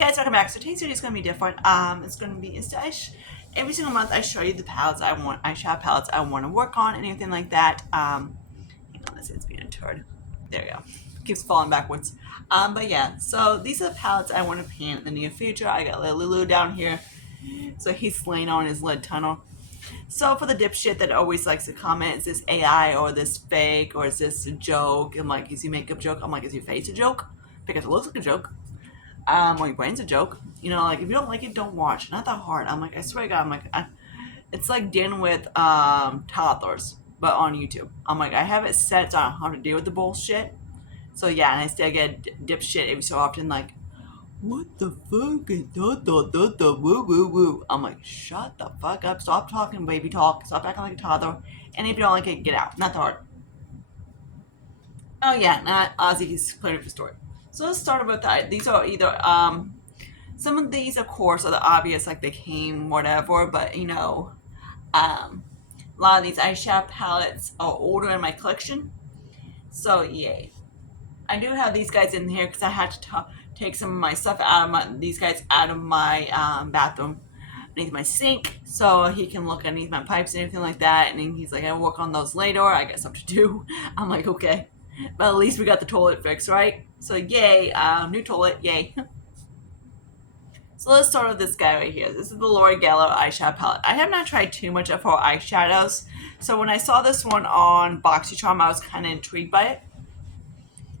Guys, welcome back. So today's video is going to be different. It's going to be every single month I show you the palettes eyeshadow palettes I want to work on, and anything like that. Hang on, it's being a turd. There we go. Keeps falling backwards. But yeah, so these are the palettes I want to paint in the near future. I got little Lulu down here, so he's laying on his lid tunnel. So for the dipshit that always likes to comment, is this AI or this fake or is this a joke? I'm like, is your makeup joke? I'm like, is your face a joke? Because it looks like a joke. Or your brain's a joke. You know, like if you don't like it, don't watch. Not that hard. I'm like, I swear to God, it's like dealing with toddlers, but on YouTube. I'm like, I have it set on how to deal with the bullshit. So yeah, and I still get dipshit every so often, like, what the fuck is da woo woo woo. I'm like, shut the fuck up. Stop talking baby talk. Stop acting like a toddler. And if you don't like it, get out. Not that hard. Oh yeah, not Ozzy's playing for story. So let's start with that. These are either some of these of course are the obvious, like they came whatever, but you know, a lot of these eyeshadow palettes are older in my collection. So yay. I do have these guys in here because I had to take some of my stuff out of these guys out of my bathroom underneath my sink, so he can look underneath my pipes and everything like that. And then he's like, I'll work on those later. I got stuff to do. I'm like, okay. But at least we got the toilet fixed, right? So yay, new toilet, yay. So let's start with this guy right here. This is the Laura Geller eyeshadow palette. I have not tried too much of her eyeshadows. So when I saw this one on BoxyCharm, I was kind of intrigued by it.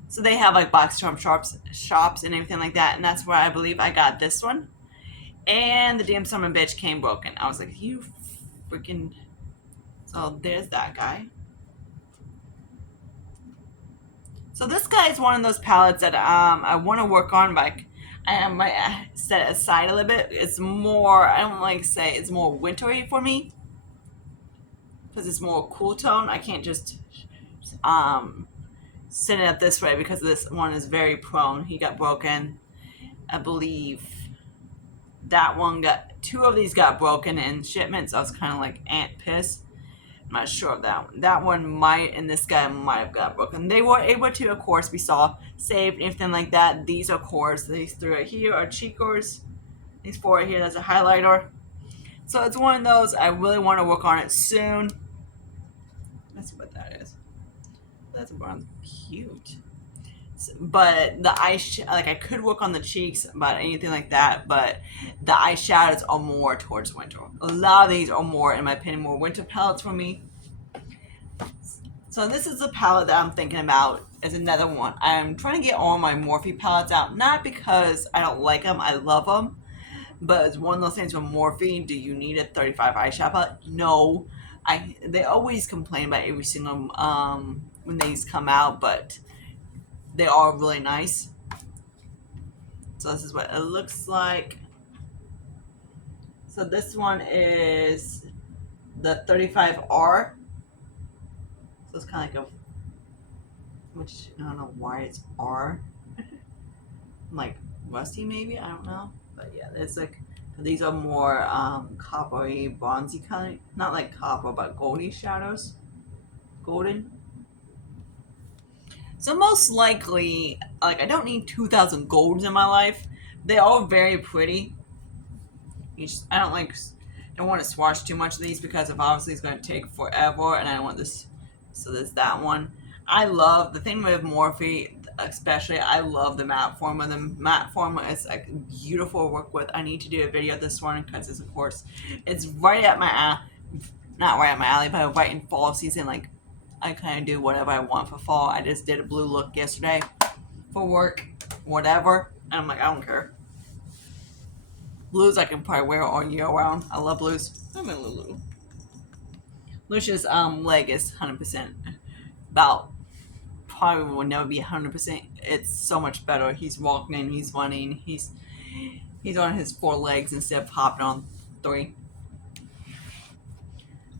So they have like BoxyCharm shops and everything like that. And that's where I believe I got this one. And the damn summer bitch came broken. I was like, you freaking... So there's that guy. So this guy is one of those palettes that I want to work on, but I might set it aside a little bit. It's more, I don't like to say it's more wintry for me, because it's more cool tone. I can't just set it up this way because this one is very prone. He got broken. I believe that one two of these got broken in shipments. I was kind of like pissed. I'm not sure of that one. That one might, and this guy might have got broken. They were able to, of course, be saved, anything like that. These, of course, these three right here are cheekers. These four right here, that's a highlighter. So it's one of those, I really want to work on it soon. Let's see what that is. That's bronze. Cute. But the like I could work on the cheeks, but anything like that, but the eyeshadows are more towards winter. A lot of these are more, in my opinion, more winter palettes for me. So this is the palette that I'm thinking about as another one. I'm trying to get all my Morphe palettes out, not because I don't like them, I love them, but it's one of those things with Morphe. Do you need a 35 eyeshadow palette? No. They always complain about every single when these come out, but they are really nice. So this is what it looks like. So this one is the 35R. So it's kind of like which I don't know why it's R. Like rusty maybe, I don't know. But yeah, it's like, these are more coppery, bronzy kind, not like copper, but goldy shadows. Golden. So most likely, like I don't need 2,000 golds in my life. They are very pretty. I don't want to swatch too much of these because obviously it's going to take forever, and I don't want this. So there's that one. I love the thing with Morphe, especially. I love the matte formula. The matte formula is like beautiful to work with. I need to do a video of this one because it's, of course, it's right at my not right at my alley, but right in fall season. Like I kind of do whatever I want for fall. I just did a blue look yesterday for work, whatever, and I'm like, I don't care. Blues I can probably wear all year round. I love blues. I'm in Lulu. Lucia's leg is 100%. About probably will never be 100%. It's so much better. He's walking, he's running, he's on his 4 legs instead of hopping on 3.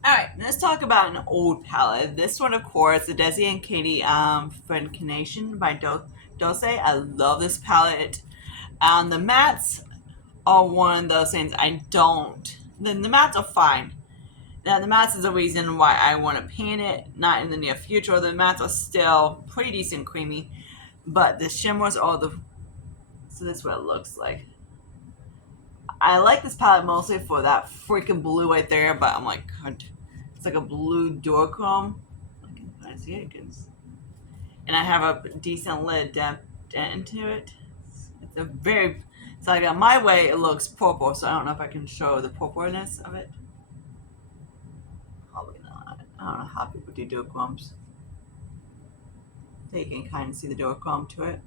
Alright, let's talk about an old palette. This one, of course, the Desi and Katie Frankenation by Dulce. I love this palette. The mattes are one of those things I don't. The mattes are fine. Now, the mattes is the reason why I want to paint it, not in the near future. The mattes are still pretty decent creamy, but the shimmers are the... So this is what it looks like. I like this palette mostly for that freaking blue right there, but I'm like, God, it's like a blue duochrome. I can kind of see it. And I have a decent lid dent into it. It's a very, so like on my way it looks purple, so I don't know if I can show the purpleness of it. Probably not. I don't know how people do duochromes. So you can kind of see the duochrome to it.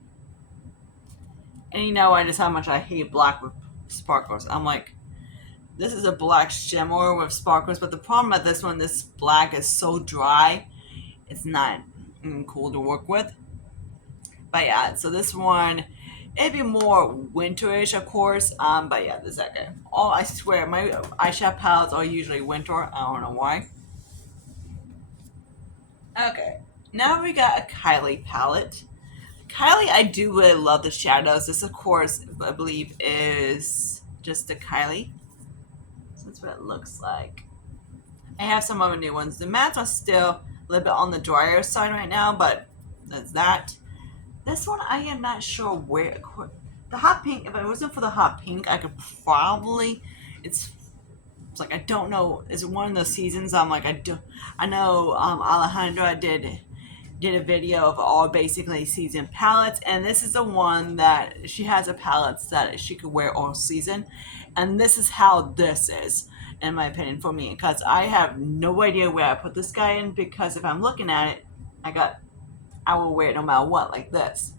And you know just how much I hate black with sparkles. I'm like, this is a black shimmer with sparkles, but the problem with this one, this black is so dry, it's not cool to work with. But yeah, so this one, it'd be more winterish, of course. But yeah, this that guy. Oh, I swear, my eyeshadow palettes are usually winter. I don't know why. Okay, now we got a Kylie palette. Kylie, I do really love the shadows. This, of course, I believe is just a Kylie. So that's what it looks like. I have some other new ones. The mattes are still a little bit on the drier side right now, but that's that. This one, I am not sure where. The hot pink, if it wasn't for the hot pink, I could probably. It's like, I don't know. Is it one of those seasons? I'm like, I know Alejandra did a video of all basically season palettes, and this is the one that she has a palettes that she could wear all season, and this is how this is, in my opinion, for me, because I have no idea where I put this guy in, because if I'm looking at it, I will wear it no matter what, like this.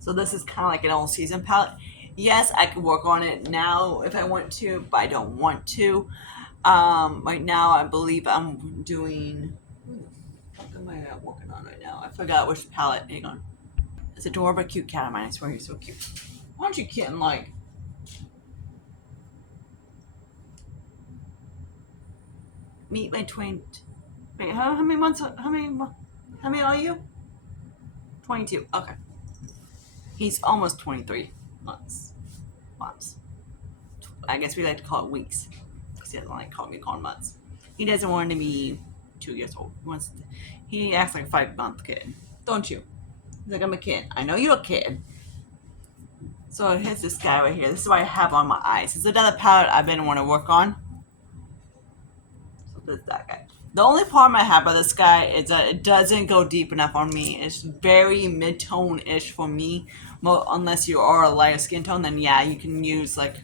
So this is kind of like an all season palette. Yes, I could work on it now if I want to, but I don't want to. Right now, I believe I'm doing. What am I working on right now? I forgot which palette. Hang on. It's adorable, cute cat of mine. I swear he's so cute. Why don't you kitten like? Meet my twin. Wait, how many months? How many are you? 22. Okay. He's almost 23 months. I guess we like to call it weeks, because he doesn't like calling months. He doesn't want to be 2 years old. He acts like a 5-month kid, don't you? He's like, I'm a kid. I know you're a kid. So here's this guy right here. This is what I have on my eyes. It's another palette I've been wanting to work on. So this is that guy. The only problem I have with this guy is that it doesn't go deep enough on me. It's very mid-tone-ish for me. Well, unless you are a lighter skin tone, then yeah, you can use like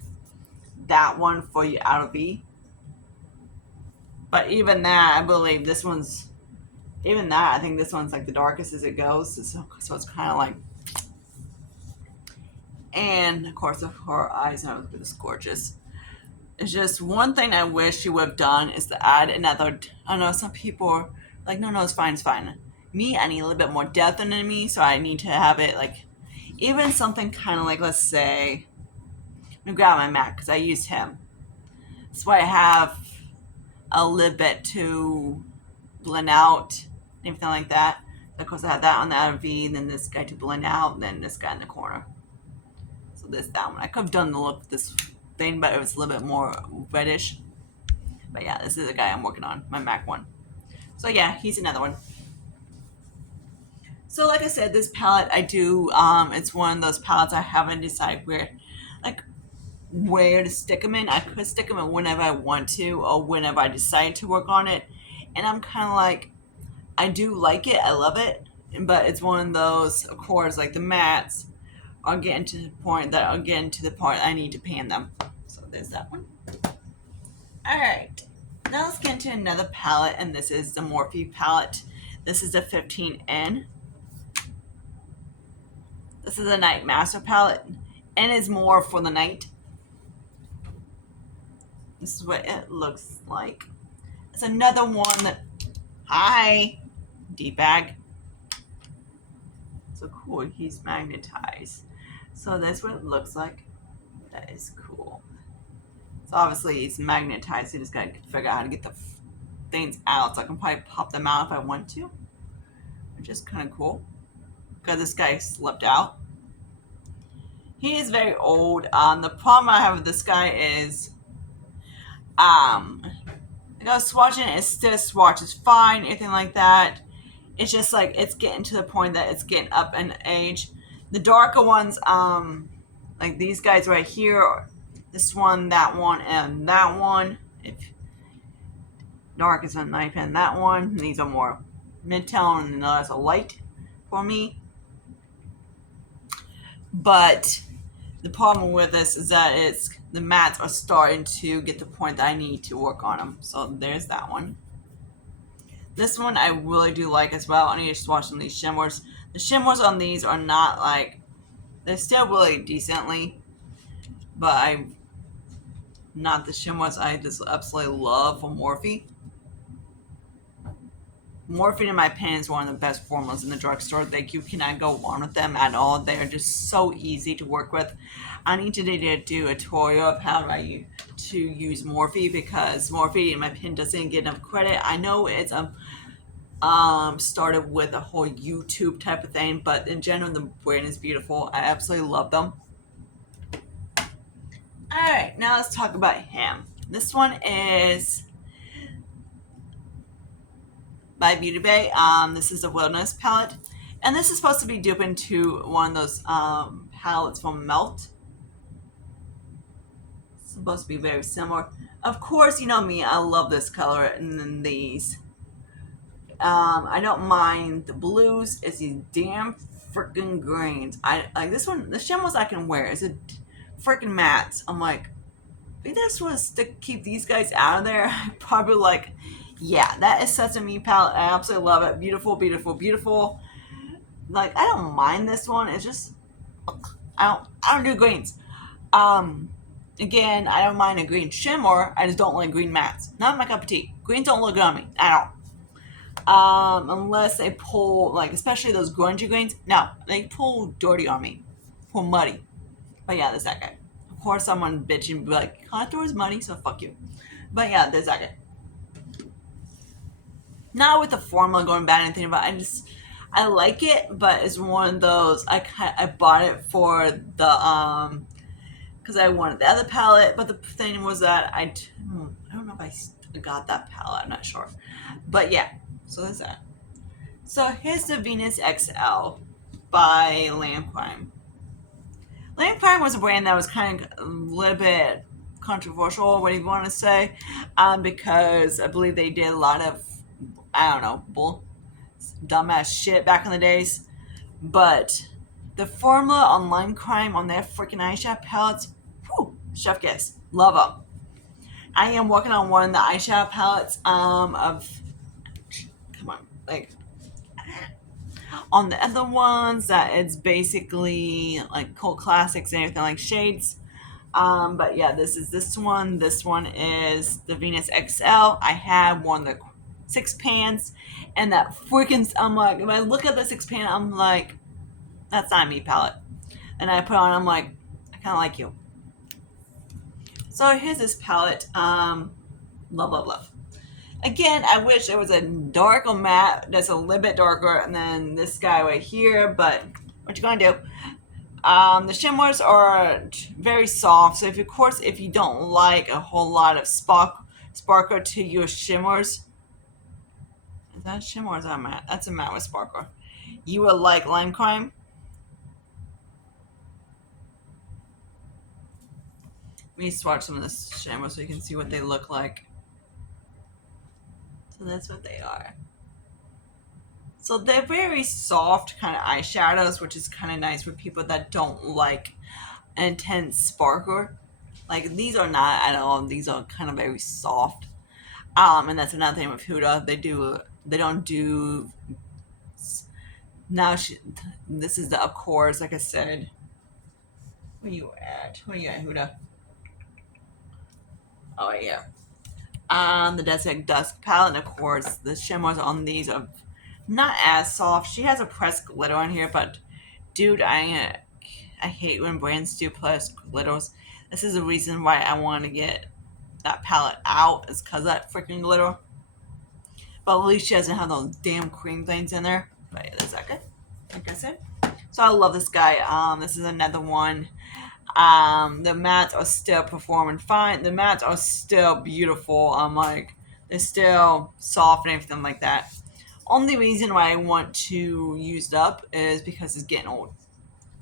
that one for your outer V. But even that, I believe this one's, even that, I think this one's like the darkest as it goes. So it's kind of like, and of course, her eyes are just gorgeous. It's just one thing I wish you would have done is to add another. I don't know, some people are like, no, it's fine, it's fine. Me, I need a little bit more depth in me, so I need to have it like, even something kind of like, let's say, let me grab my Mac because I use him. That's why I have a little bit to blend out, anything like that. Of course, I have that on the outer V, and then this guy to blend out, and then this guy in the corner. So that one. I could have done the look this thing, but it was a little bit more reddish. But yeah, this is the guy I'm working on, my Mac one. So yeah, he's another one. So like I said, this palette I do, it's one of those palettes I haven't decided where to stick them in. I could stick them in whenever I want to, or whenever I decide to work on it. And I'm kind of like, I do like it, I love it, but it's one of those, of course, like the mattes are getting to the point I need to pan them. So there's that one. Alright, now let's get into another palette, and this is the Morphe palette. This is the 15N. This is a Night Master palette, and it's more for the night. This is what it looks like. It's another one that, hi, D-bag. So cool, he's magnetized. So that's what it looks like. That is cool. So obviously it's magnetized, so you just gotta figure out how to get the things out. So I can probably pop them out if I want to, which is kind of cool. Because this guy slipped out. He is very old. The problem I have with this guy is, swatching it, still swatches fine, anything like that. It's just like it's getting to the point that it's getting up in age. The darker ones, Like these guys right here, this one, that one, and that one. If dark is a knife and that one. These are more mid-tone and that's a light for me. But the problem with this is that the mats are starting to get to the point that I need to work on them. So there's that one. This one I really do like as well. I need to just watch some of these shimmers. The shimmers on these are not like, they're still really decently, but not the shimmers I just absolutely love for Morphe. Morphine, in my opinion, is one of the best formulas in the drugstore. Like, you cannot go wrong with them at all. They are just so easy to work with. I need to do a tutorial of how to use Morphe, because Morphe, in my opinion, doesn't get enough credit. I know it's started with a whole YouTube type of thing, but in general, the brand is beautiful. I absolutely love them. Alright, now let's talk about him. This one is by Beauty Bay. This is a Wilderness palette, and this is supposed to be duping to one of those palettes from Melt. It's supposed to be very similar. Of course, you know me, I love this color, and then these. I don't mind the blues. It's these damn freaking greens. I like this one. The shimmers I can wear. It's a freaking mattes. I'm like, if this was to keep these guys out of there, I'd probably like, yeah, that is Sesame palette. I absolutely love it. Beautiful, beautiful, beautiful. Like, I don't mind this one. It's just, I don't do greens. Again, I don't mind a green shimmer. I just don't like green mattes. Not my cup of tea. Greens don't look good on me at all. Unless they pull, like, especially those grungy greens. No, they pull dirty on me. Pull muddy. But yeah, there's that guy. Of course, someone bitching and be like, contour is muddy, so fuck you. But yeah, there's that guy. Not with the formula going bad or anything, but I like it, but it's one of those, I bought it for the, because I wanted the other palette, but the thing was that I don't know if I got that palette, I'm not sure. But yeah, so there's that. So here's the Venus XL by Lamb Crime. Lamb Crime was a brand that was kind of a little bit controversial, what do you want to say, because I believe they did a lot of, I don't know, dumbass shit back in the days. But the formula on Lamb Crime on their freaking eyeshadow palettes, whew, chef kiss, love them. I am working on one of the eyeshadow palettes like on the other ones that it's basically like cult classics and everything, like shades. But yeah, this is this one. This one is the Venus XL. I have one of the 6 pans, and that freaking, I'm like, when I look at the 6 pan, I'm like, that's not me palette. And I put on, I'm like, I kind of like you. So here's this palette. Love, love, love. Again, I wish there was a darker matte that's a little bit darker, and then this guy right here, but what you gonna do? The shimmers are very soft, so if you don't like a whole lot of sparkle to your shimmers, is that a shimmer or is that a matte? That's a matte with sparkle. You will like Lime Crime. Let me swatch some of this shimmer so you can see what they look like. So that's what they are. So they're very soft kind of eyeshadows, which is kind of nice for people that don't like intense sparkle. Like, these are not at all. These are kind of very soft. And that's another thing with Huda. They don't do. Now this is the, of course, like I said. Where you at? Where you at, Huda? Oh yeah. The Desert Dusk palette, and of course, the shimmers on these are not as soft. She has a pressed glitter on here, but dude, I hate when brands do pressed glitters. This is the reason why I want to get that palette out, is because of that freaking glitter. But at least she doesn't have those damn cream things in there. But yeah, that's that good. Like I said. So I love this guy. This is another one. The mattes are still performing fine. The mattes are still beautiful. Like, they're still soft and everything like that. Only reason why I want to use it up is because it's getting old.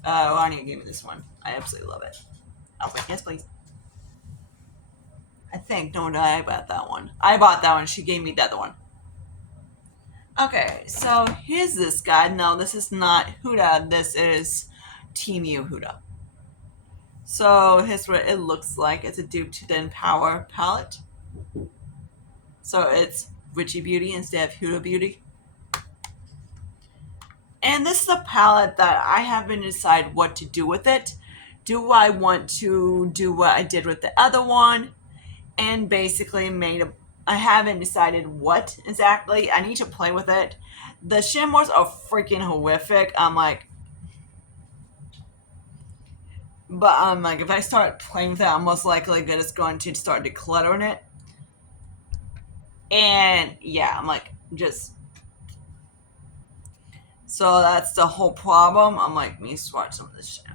Anya gave me this one. I absolutely love it. I was like, yes, please. I think, no, I bought that one. I bought that one. She gave me the other one. Okay, so here's this guy. No, this is not Huda. This is Team U Huda. So here's what it looks like. It's a dupe to the Empower palette. So it's Richie Beauty instead of Huda Beauty. And this is a palette that I haven't decided what to do with it. Do I want to do what I did with the other one? And basically I haven't decided what exactly. I need to play with it. The shimmers are freaking horrific. But if I start playing with it, I'm most likely just going to start decluttering it. And yeah, so that's the whole problem. Let me swatch some of this shit.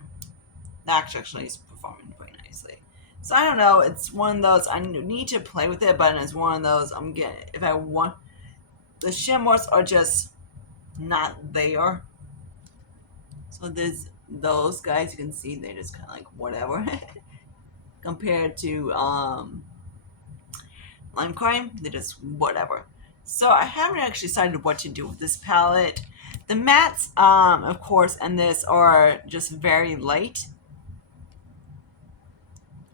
Actually, it's performing pretty nicely. So I don't know. It's one of those I need to play with it, but it's one of those I'm getting. If I want, the shimmers are just not there. So there's those guys. You can see they just kind of like whatever compared to Lime Crime. They just whatever. So I haven't actually decided what to do with this palette. The mattes, of course, and this are just very light.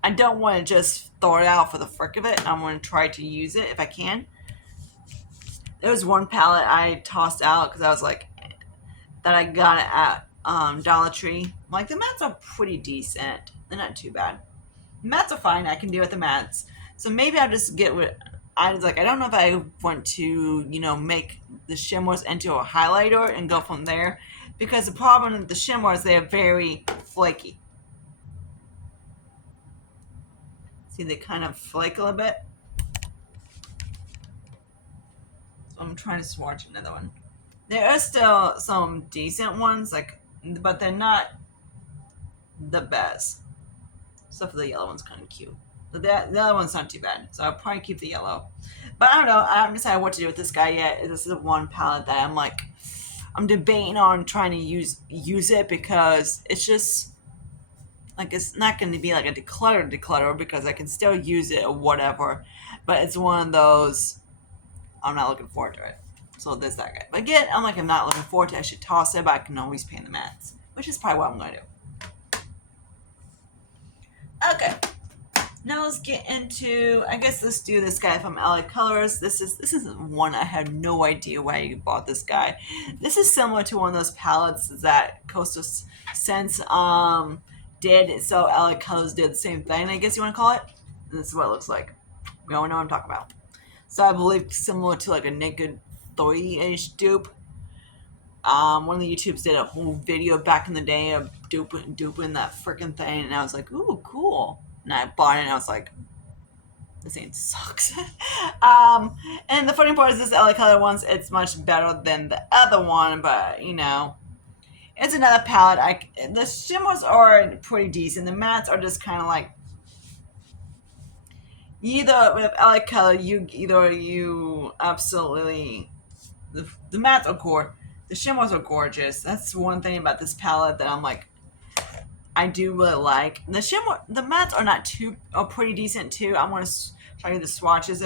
I don't want to just throw it out for the frick of it. I'm going to try to use it if I can. There was one palette I tossed out because I was like, that I got it at Dollar Tree. The mattes are pretty decent. They're not too bad. The mattes are fine. I can deal with the mattes. So maybe I'll just get with. I was like, I don't know if I want to, make the shimmers into a highlighter and go from there. Because the problem with the shimmers, they're very flaky. See, they kind of flake a little bit. So I'm trying to swatch another one. There are still some decent ones, but they're not the best. Except for the yellow one's kind of cute. But the other one's not too bad, so I'll probably keep the yellow. But I don't know. I haven't decided what to do with this guy yet. This is one palette that I'm debating on trying to use it because it's just it's not going to be like a declutter because I can still use it or whatever. But it's one of those I'm not looking forward to it. So there's that guy. But again, I'm not looking forward to it. I should toss it, but I can always paint the mattes, which is probably what I'm going to do. Okay. Now let's get into, I guess let's do this guy from LA Colors. This is one I had no idea why you bought this guy. This is similar to one of those palettes that Coastal Scents did. So LA Colors did the same thing, I guess you want to call it. And this is what it looks like. We all know what I'm talking about. So I believe similar to a Naked 3-ish dupe. One of the YouTubes did a whole video back in the day of duping that freaking thing, and I was like, ooh, cool. And I bought it, and I was like, this thing sucks. And the funny part is this LA Color one, it's much better than the other one, but, it's another palette. The shimmers are pretty decent. The mattes are just kind of either with LA Color, you absolutely, the mattes are gorgeous. The shimmers are gorgeous. That's one thing about this palette that I do really like. The mattes are pretty decent too. I'm going to show you the swatches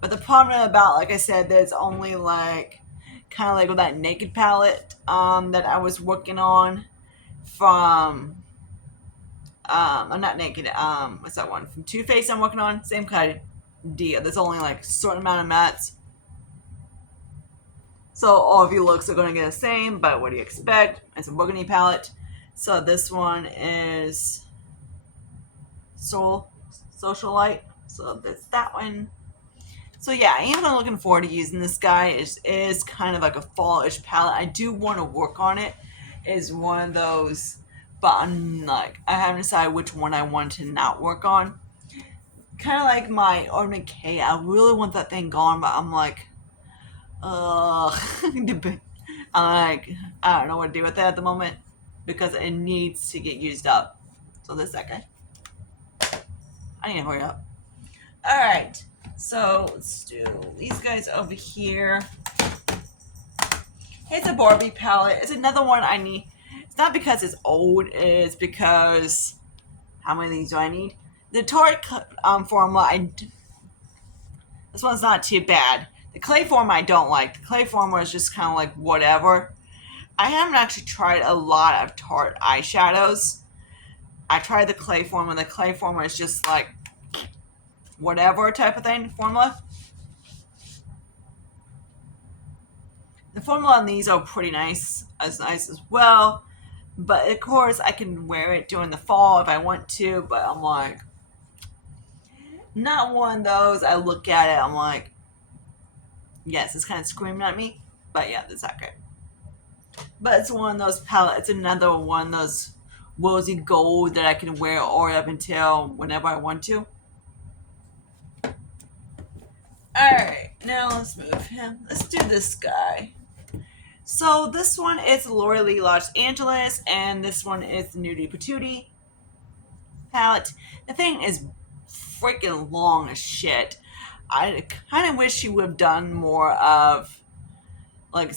But the problem about, like I said, there's only kind of with that Naked palette that I was working on from, I'm not Naked, what's that one? From Too Faced I'm working on. Same kind of deal. There's only a certain amount of mattes. So all of your looks are going to get the same, but what do you expect? It's a burgundy palette. So this one is Socialite. So that's that one. So yeah, I am looking forward to using this guy. It is kind of like a fall-ish palette. I do want to work on it. It's one of those, but I haven't decided which one I want to not work on. Kind of like my Ornament K. I really want that thing gone, but I'm I don't know what to do with that at the moment because it needs to get used up. So this that guy. I need to hurry up. Alright, so let's do these guys over here. It's a Barbie palette. It's another one I need. It's not because it's old, it's because how many of these do I need? The Tarte formula, this one's not too bad. The clay formula I don't like. The clay formula is just kind of like whatever. I haven't actually tried a lot of Tarte eyeshadows. I tried the clay formula. The clay formula is just like whatever type of thing formula. The formula on these are pretty nice as well. But of course, I can wear it during the fall if I want to. But I'm like, not one of those. I look at it, I'm like, yes, it's kind of screaming at me. But yeah, that's not great. But it's one of those palettes. It's another one of those rosy gold that I can wear all up until whenever I want to. Alright, now let's move him. Let's do this guy. So this one is Laura Lee Los Angeles, and this one is Nudie Patootie palette. The thing is freaking long as shit. I kind of wish she would have done more of, like,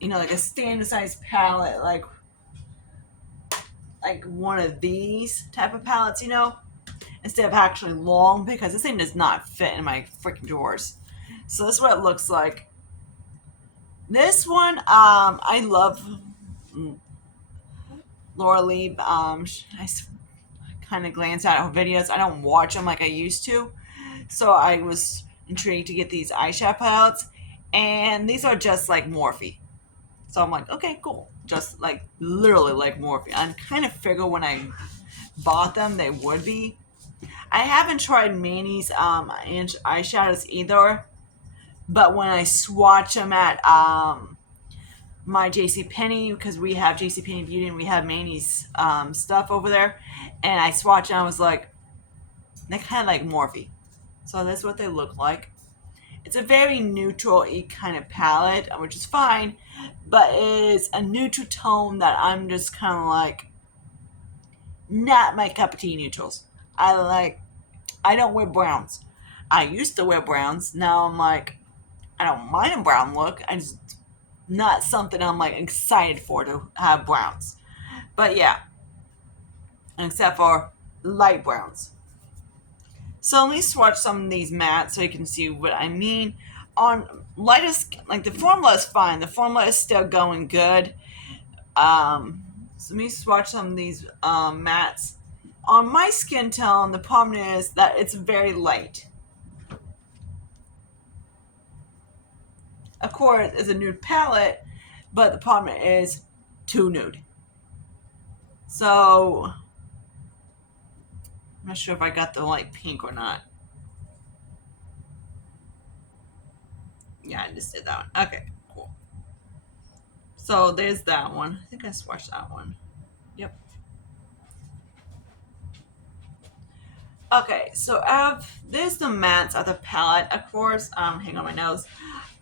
like a standard size palette, like one of these type of palettes, instead of actually long, because this thing does not fit in my freaking drawers. So this is what it looks like. This one, I love Laura Lee. I kind of glance at her videos. I don't watch them like I used to. So I was intrigued to get these eyeshadow palettes. And these are just like Morphe. So I'm like, okay, cool. Just like literally like Morphe. I kind of figured when I bought them they would be. I haven't tried Manny's eyeshadows either. But when I swatch them at my JCPenney, because we have JCPenney Beauty and we have Manny's stuff over there, and I swatched and I was like, they kind of like Morphe. So that's what they look like. It's a very neutral-y kind of palette, which is fine, but it is a neutral tone that I'm just kind of like, not my cup of tea neutrals. I don't wear browns. I used to wear browns. Now I'm like, I don't mind a brown look. I just not something I'm like excited for to have browns. But yeah, except for light browns. So let me swatch some of these mattes so you can see what I mean. On lightest, like the formula is fine. The formula is still going good. So let me swatch some of these mattes. On my skin tone, the problem is that it's very light. Of course, it's a nude palette, but the problem is too nude. So, I'm not sure if I got the light pink or not. Yeah, I just did that one. Okay, cool. So, there's that one. I think I swatched that one. Yep. Okay, so there's the mattes of the palette, of course. Hang on my nose.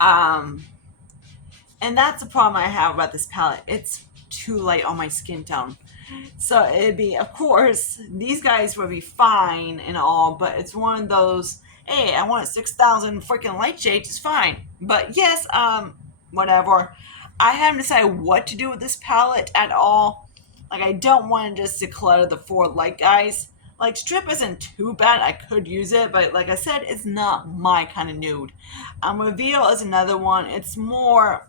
And that's the problem I have about this palette. It's too light on my skin tone. So it'd be, of course, these guys would be fine and all, but it's one of those, hey, I want 6,000 freaking light shades, it's fine. But yes, whatever. I haven't decided what to do with this palette at all. Like, I don't want to just declutter the 4 light guys. Like, Strip isn't too bad. I could use it, but like I said, it's not my kind of nude. Reveal is another one. It's more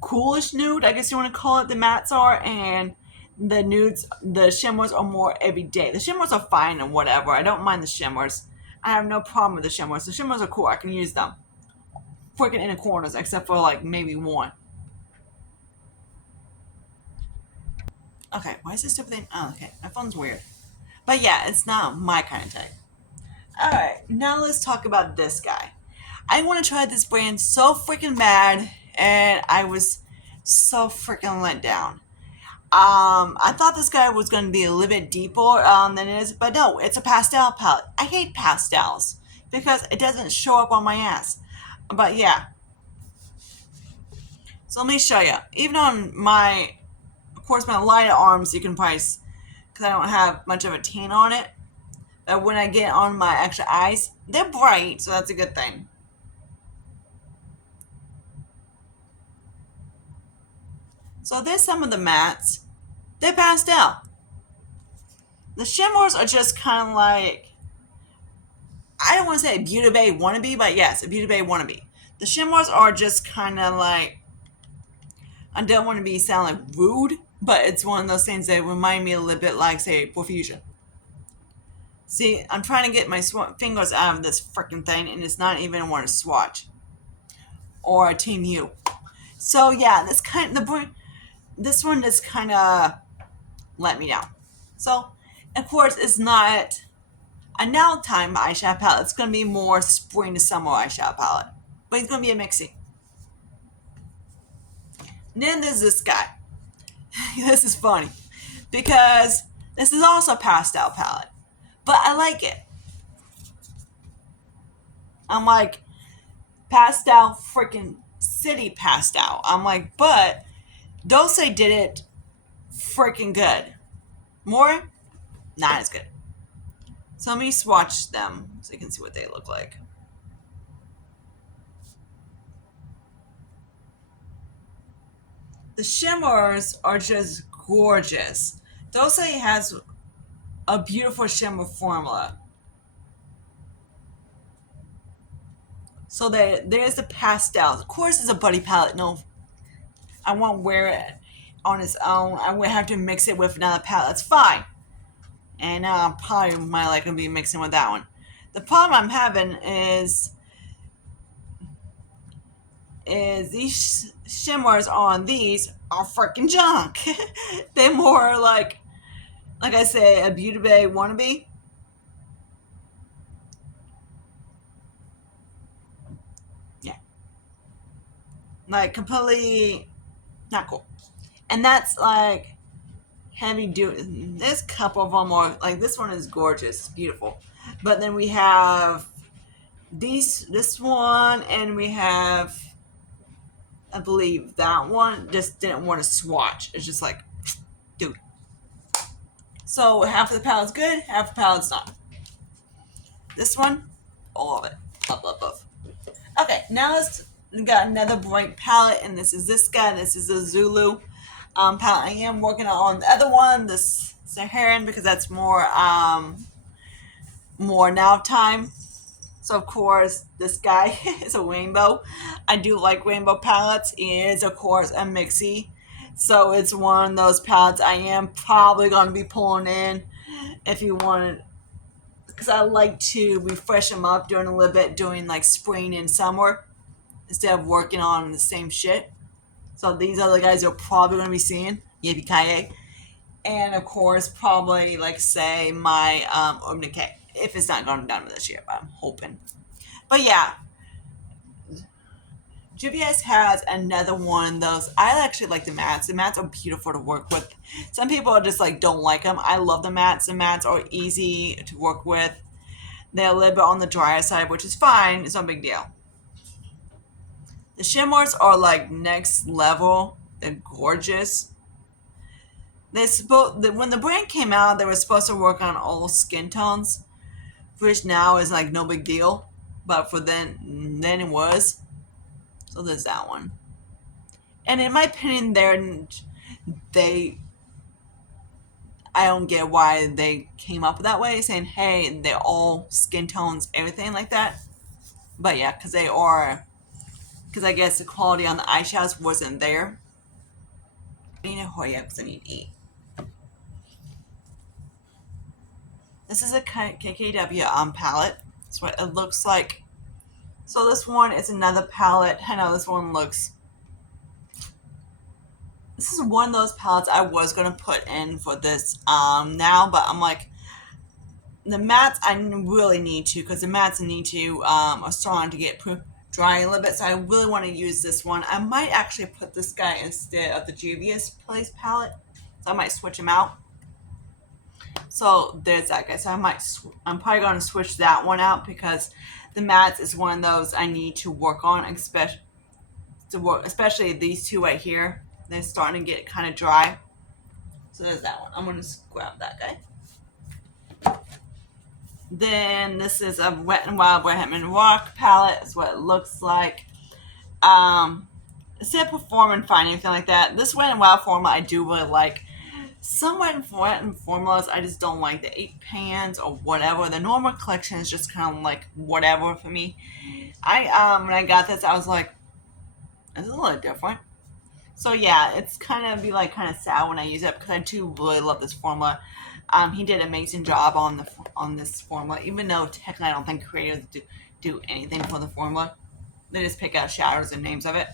coolish nude, I guess you want to call it. The mattes are, and the nudes, the shimmers are more everyday. The shimmers are fine and whatever. I don't mind the shimmers. I have no problem with the shimmers. The shimmers are cool. I can use them. Freaking in the corners, except for like maybe one. Okay, why is this stupid thing? Oh, okay. My phone's weird. But yeah, it's not my kind of type. Alright, now let's talk about this guy. I want to try this brand so freaking bad, and I was so freaking let down. I thought this guy was going to be a little bit deeper than it is, but no, it's a pastel palette. I hate pastels because it doesn't show up on my ass. But yeah. So let me show you. Even on my, of course, my lighter arms, you can probably, because I don't have much of a tan on it. But when I get on my actual eyes, they're bright, so that's a good thing. So there's some of the mattes. They're pastel. The shimmers are just kind of like, I don't want to say a Beauty Bay wannabe, but yes, a Beauty Bay wannabe. The shimmers are just kind of like, I don't want to be sound like rude, but it's one of those things that remind me a little bit like, say, Profusion. See, I'm trying to get my fingers out of this freaking thing, and it's not even one to swatch or a Team U. So yeah, this one just kind of let me down. So, of course, it's not a now time eyeshadow palette. It's going to be more spring to summer eyeshadow palette, but it's going to be a mixing. And then there's this guy. This is funny because this is also a pastel palette, but I like it. I'm like, pastel freaking city pastel. I'm like, but Dulce did it freaking good. More, not as good. So let me swatch them so you can see what they look like. The shimmers are just gorgeous. Dulce has a beautiful shimmer formula. So there's the pastels. Of course, it's a buddy palette. No, I won't wear it on its own. I would have to mix it with another palette. That's fine. And probably my like to be mixing with that one. The problem I'm having is these shimmers on these are freaking junk. They're more like I say, a Beauty Bay wannabe. Yeah, like completely not cool. And that's like heavy duty. This couple of them are like, this one is gorgeous, beautiful. But then we have this one, and we have, I believe that one just didn't want to swatch. It's just like, dude. So half of the palette's good, half the palette's not. This one, all of it. Love, love, love. Okay, now we got another bright palette, and this guy. This is a Zulu palette. I am working on the other one, this Saharan, because that's more now time. So of course, this guy is a rainbow. I do like rainbow palettes. It is of course a mixie, so it's one of those palettes I am probably going to be pulling in if you want, because I like to refresh them up, doing a little bit, doing like spring and summer instead of working on the same shit. So these are the guys you're probably going to be seeing. Yippee ki And of course, probably like say my Urban Decay, if it's not going down this year, but I'm hoping. But yeah, Juvia's has another one of those. I actually like the mats. The mats are beautiful to work with. Some people are just like don't like them. I love the mats. The mats are easy to work with. They're a little bit on the drier side, which is fine. It's no big deal. The shimmers are like next level. They're gorgeous. When the brand came out, they were supposed to work on all skin tones, which now is like no big deal. But for then it was. So there's that one. And in my opinion, they I don't get why they came up that way, saying, "Hey, they're all skin tones, everything like that." But yeah, because they are, because I guess the quality on the eyeshadows wasn't there. I need to hurry up because I need to eat. This is a KKW palette. That's what it looks like. So this one is another palette. I know this one looks. This is one of those palettes I was gonna put in for this now, but I'm like, the mattes I really need to, because the mattes need to are starting to get dry a little bit, so I really want to use this one. I might actually put this guy instead of the Juvia's Place palette, so I might switch him out. So there's that guy. So I'm probably going to switch that one out because the mattes is one of those I need to work on, especially these two right here. They're starting to get kind of dry. So there's that one. I'm going to grab that guy. Then this is a Wet n Wild Bohemian Rock palette. Is what it looks like. instead of performing fine, anything like that, this Wet n Wild formula I do really like. Some Wet n formulas I just don't like. The 8 pans or whatever. The normal collection is just kind of like whatever for me. When I got this, I was like, this is a little different. So yeah, it's kind of be like kind of sad when I use it because I do really love this formula. He did an amazing job on this formula, even though technically I don't think creators do anything for the formula. They just pick out shadows and names of it.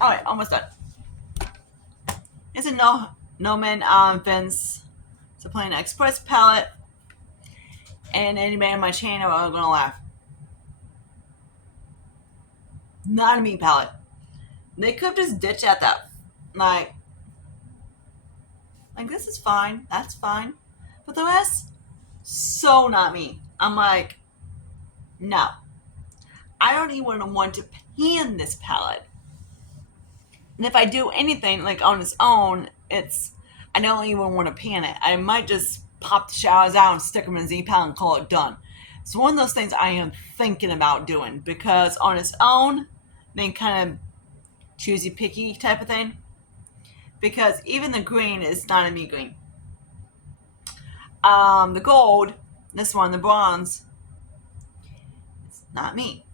All right, almost done. It's a Noman Vince Supplying Express palette, and anybody on my channel are gonna laugh. Not a me palette. They could have just ditched at that. Like this is fine. That's fine. But the rest, so not me. I'm like, no. I don't even want to pan this palette. And if I do anything like on its own, I don't even want to pan it. I might just pop the showers out and stick them in a Z palette and call it done. It's one of those things I am thinking about doing because on its own, then kind of choosy picky type of thing. Because even the green is not a me green. The gold, this one, the bronze, it's not me.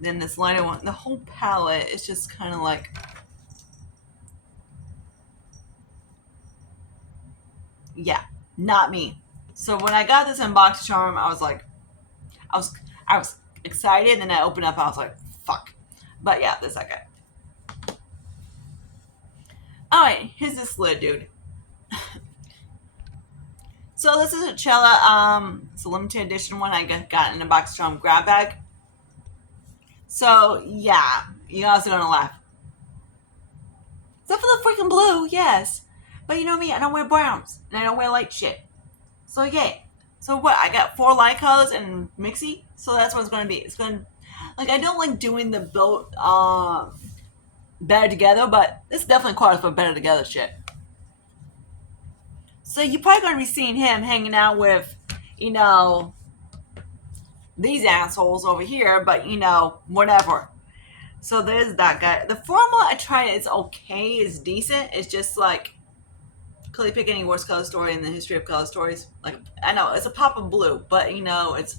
Then this lighter one, the whole palette is just kind of like, yeah, not me. So when I got this in BoxyCharm, I was like, I was excited, and then I opened up, I was like, fuck. But yeah, this I got. All right, here's this lid, dude. So this is a Cella. It's a limited edition one I got in a BoxyCharm grab bag. So yeah, you guys are gonna laugh. Except for the freaking blue, yes. But you know me, I don't wear browns and I don't wear light shit. So yeah. So what? I got 4 light colors and mixy. So that's what it's gonna be. It's gonna I don't like doing the both better together, but this definitely qualifies for better together shit. So you're probably gonna be seeing him hanging out with, these assholes over here, but whatever. So there's that guy. The formula I tried is okay, is decent. It's just like, could you pick any worst color story in the history of color stories? Like, I know it's a pop of blue, but it's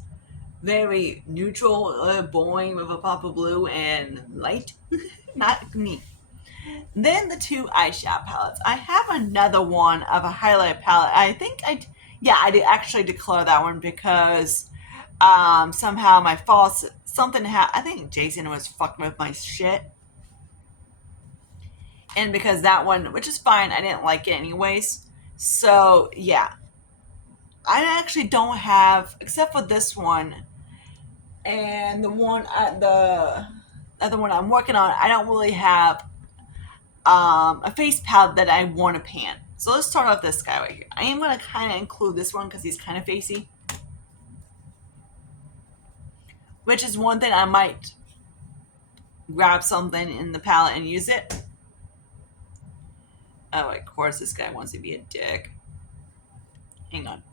very neutral, boring with a pop of blue and light. Not me. Then the 2 eyeshadow palettes. I have another one of a highlight palette. I think I did actually declare that one because somehow my false something I think Jason was fucking with my shit, and because that one, which is fine, I didn't like it anyways. So yeah, I actually don't have, except for this one and the one the other one I'm working on, I don't really have a face palette that I want to pan. So let's start off this guy right here. I am going to kind of include this one because he's kind of facey, which is one thing I might grab something in the palette and use it. Oh, of course, this guy wants to be a dick. Hang on.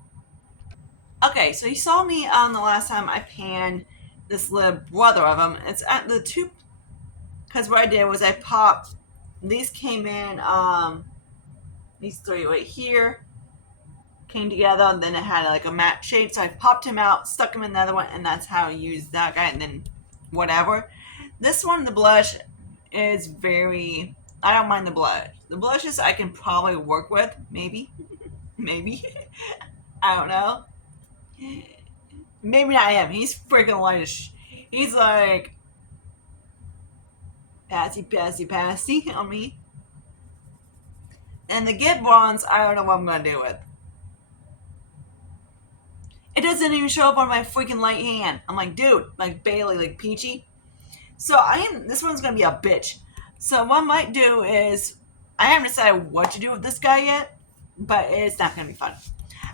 Okay, so you saw me on the last time I panned this little brother of him. It's at the 2, because what I did was I popped, these came in, these 3 right here came together, and then it had like a matte shade, so I popped him out, stuck him in the other one, and that's how I used that guy, and then whatever. This one, the blush is very, I don't mind the blush. The blushes I can probably work with, maybe. Maybe. I don't know. Maybe not him. He's freaking light as he's like passy on me. And the Get Bronze, I don't know what I'm gonna do with. It doesn't even show up on my freaking light hand. I'm like, dude, like Bailey, like Peachy. So this one's gonna be a bitch. So what I might do is, I haven't decided what to do with this guy yet, but it's not gonna be fun.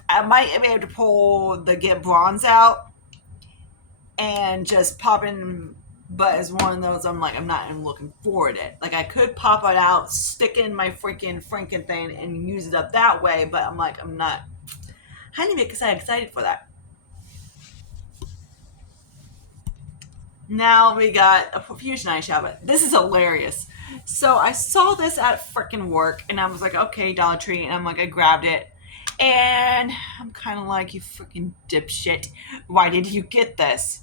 I might be able to pull the Get Bronze out and just pop in, but it's one of those I'm not even looking forward to it. Like, I could pop it out, stick in my freaking Franken thing and use it up that way, but I'm not. I need to be excited for that. Now we got a fusion eyeshadow. This is hilarious. So I saw this at freaking work, and I was like, okay, Dollar Tree, and I'm like, I grabbed it, and I'm kind of like, you freaking dipshit. Why did you get this?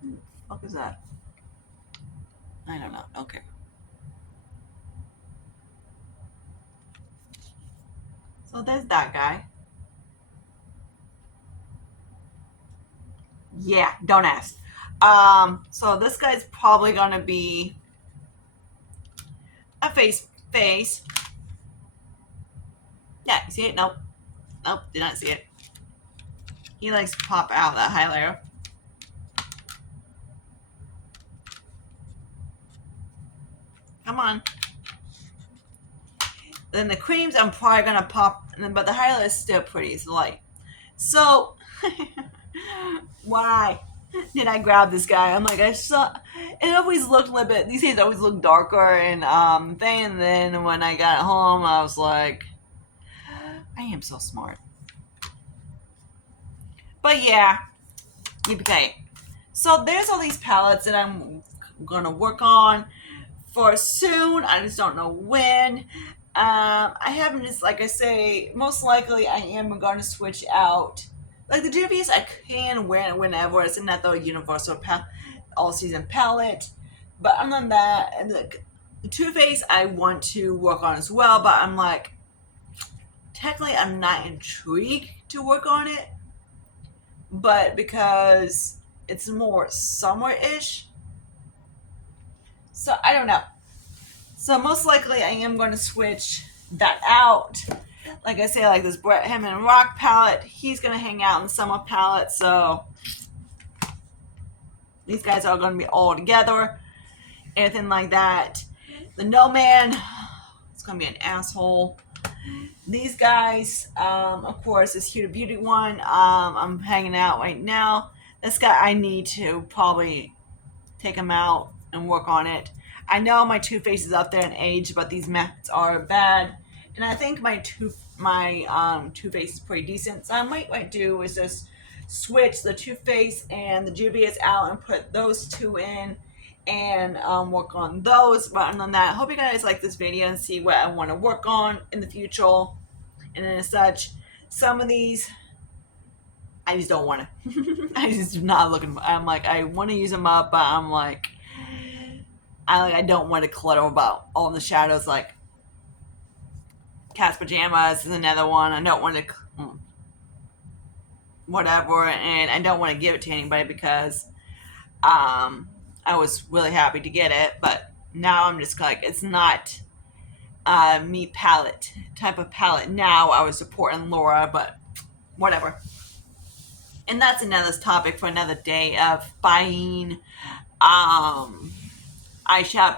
What the fuck is that? I don't know. Okay. So there's that guy. Yeah, don't ask. So this guy's probably gonna be a face. Yeah, you see it? Nope. Nope, did not see it. He likes to pop out that highlighter. Come on. Then the creams, I'm probably gonna pop, but the highlight is still pretty light. So, why did I grab this guy? I'm like, I saw it always looked a little bit. These days always look darker and thing. And then when I got home, I was like, I am so smart. But yeah, yippee. So there's all these palettes that I'm gonna work on for soon. I just don't know when. I haven't just, like I say, most likely I am going to switch out. Like the Juvia's, I can wear it whenever. It's not the universal all season palette. But other than that, the Too Faced I want to work on as well. But I'm like, technically, I'm not intrigued to work on it. But because it's more summer-ish, so I don't know. So most likely I am going to switch that out. Like I say, like this Brett Hammond Rock palette, he's going to hang out in the summer palette. So these guys are going to be all together. Anything like that. The No Man, it's going to be an asshole. These guys, of course, this Huda Beauty one, I'm hanging out right now. This guy, I need to probably take him out and work on it. I know my Too Faced is up there in age, but these mattes are bad, and I think my Too Faced is pretty decent. So I might do is just switch the Too Faced and the Juvia's out and put those two in and work on those. But other than that, I hope you guys like this video and see what I want to work on in the future. And then as such, some of these I just don't want to. I just do not looking. I'm like, I want to use them up, but I'm like, I don't want to clutter about all the shadows. Like Cat's Pajamas is another one. I don't want to whatever, and I don't want to give it to anybody because I was really happy to get it, but now I'm just like, it's not me palette type of palette. Now I was supporting Laura, but whatever. And that's another topic for another day of buying eyeshadow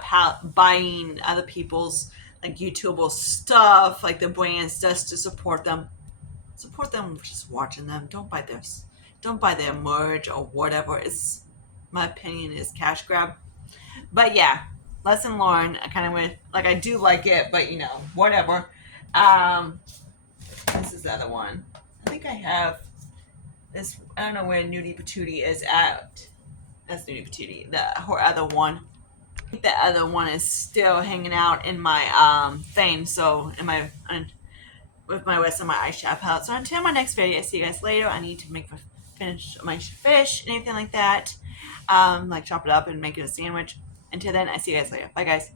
palette, buying other people's like YouTuber stuff, like the brands, just to support them. Support them just watching them. Don't buy this. Don't buy their merch or whatever. It's my opinion is cash grab. But yeah, lesson learned. I kind of went like I do like it, but you know whatever. This is the other one. I think I have this. I don't know where Nudie Patootie is at. That's Nudie Patootie. Her other one. I think the other one is still hanging out in my thing. So in my with my rest of my eyeshadow palette. So until my next video, I see you guys later. I need to finish my fish, anything like that. Like chop it up and make it a sandwich. Until then, I see you guys later. Bye guys.